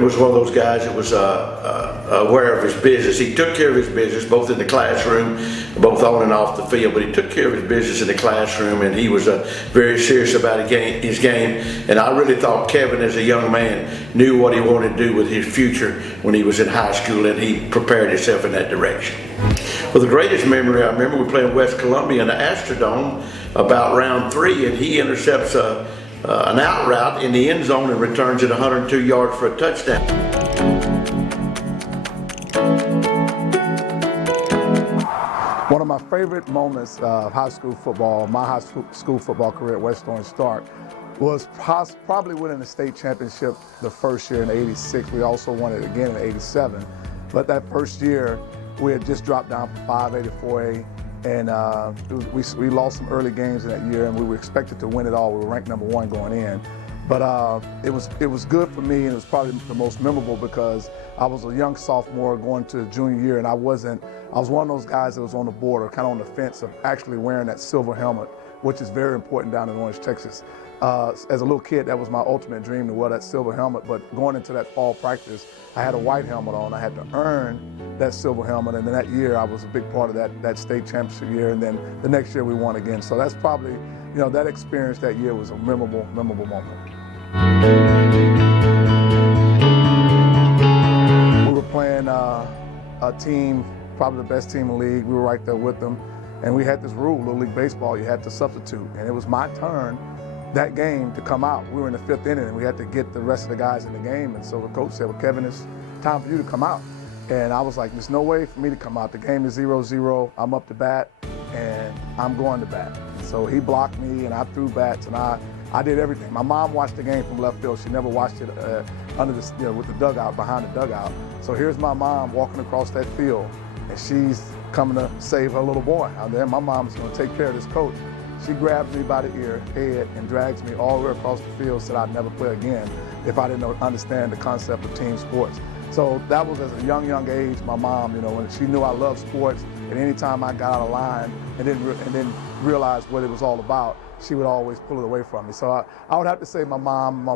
Kevin was one of those guys that was aware of his business. He took care of his business both in the classroom, both on and off the field, but he took care of his business in the classroom, and he was very serious about his game. And I really thought Kevin, as a young man, knew what he wanted to do with his future when he was in high school, and he prepared himself in that direction. Well, the greatest memory I remember, we playing West Columbia in the Astrodome about round 3, and he intercepts an out route in the end zone and returns it 102 yards for a touchdown. One of my favorite moments of high school football, my high school football career at West Orange Stark, was probably winning the state championship the first year in '86. We also won it again in '87. But that first year, we had just dropped down from 5A to 4A. And we lost some early games in that year, and we were expected to win it all. We were ranked #1 going in. But it was good for me, and it was probably the most memorable because I was a young sophomore going to junior year, and I was one of those guys that was on the border, kind of on the fence of actually wearing that silver helmet, which is very important down in Orange, Texas. As a little kid, that was my ultimate dream, to wear that silver helmet. But going into that fall practice, I had a white helmet on. I had to earn that silver helmet, and then that year I was a big part of that state championship year, and then the next year we won again. So that's probably, that experience that year was a memorable moment. We were playing a team, probably the best team in the league. We were right there with them, and we had this rule, Little League Baseball, you had to substitute, and it was my turn that game to come out. We were in the 5th inning, and we had to get the rest of the guys in the game. And so the coach said, well, Kevin, it's time for you to come out. And I was like, there's no way for me to come out. The game is 0-0. I'm up to bat, and I'm going to bat. So he blocked me, and I threw bats, and I did everything. My mom watched the game from left field. She never watched it under the, with the dugout, behind the dugout. So here's my mom walking across that field, and she's coming to save her little boy out there. My mom's going to take care of this coach. She grabs me by the head, and drags me all the way across the field, said I'd never play again if I didn't understand the concept of team sports. So that was as a young age, my mom, when she knew I loved sports, and anytime I got out of line and didn't realize what it was all about, she would always pull it away from me. So I would have to say my mom.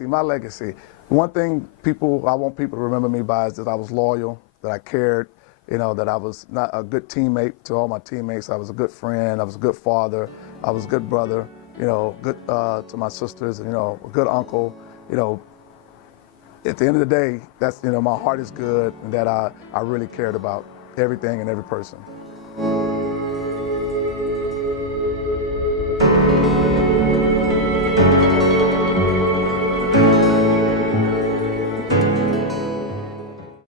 My legacy. One thing I want people to remember me by is that I was loyal, that I cared, that I was not a good teammate to all my teammates. I was a good friend, I was a good father, I was a good brother, good to my sisters, and, a good uncle. At the end of the day, that's, my heart is good, and that I really cared about everything and every person.